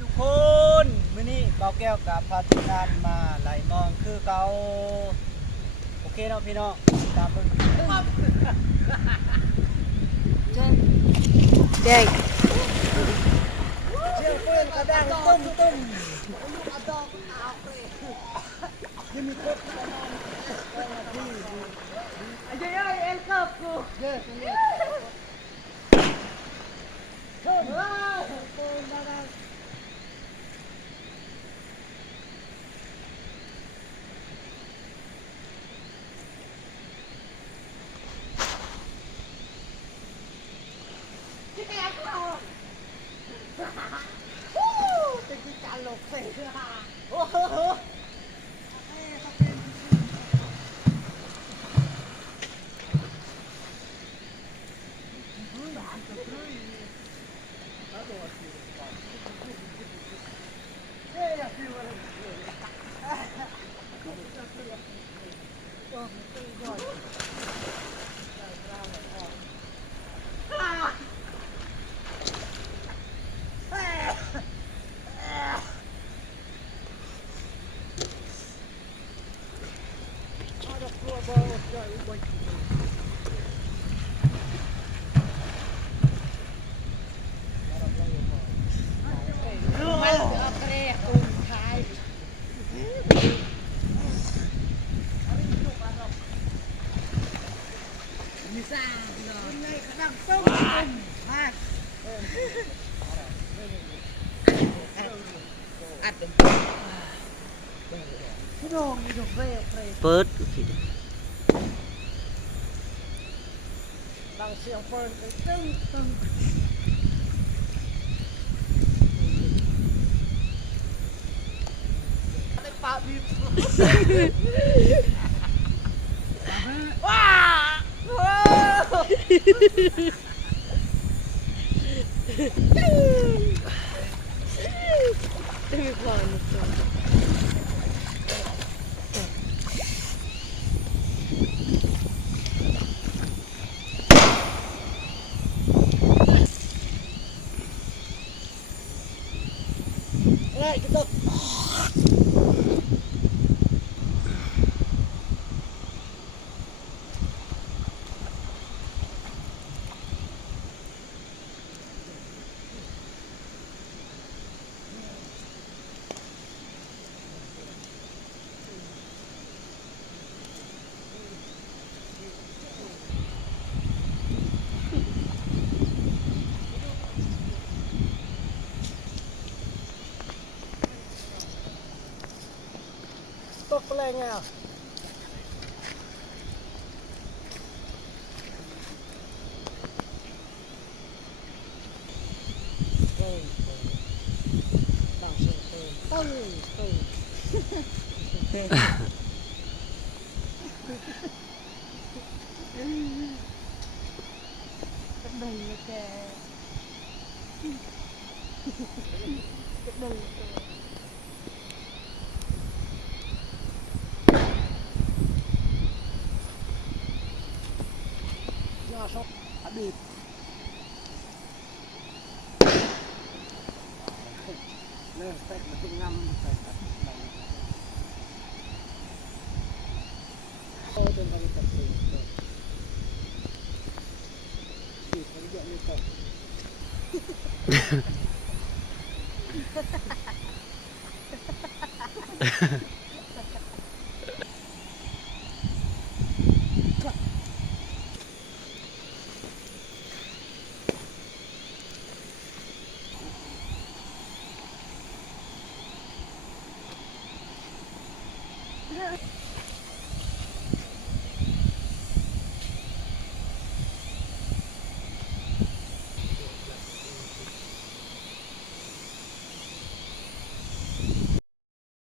ทุกคนมื้อนี้เบาแก้วกับพาทีมงานมาไหลมองคือเก่าโอเคเนาะพี่น้องตามเบิ่งเด็กเชี่ยวเปิ้นกระด้างตุ้มตุ้มยังมีครบที่นอนที่ เอ็นเกิบกู เยอะเยอะเฮ้ยเปิ้นมาได้เป็นการหลบเสียโอ้โหเปิดดังเสียงเปิดตึ้งตึ้งได้ปะบีบว้าจะมีความรู้สึกตกแรงไงอ่ะดังเสียงเปิดตึ้งตึ้งกระดึงเลยแกกระดึงเลย شوف حبيب لا استيقظ تنام Yeah.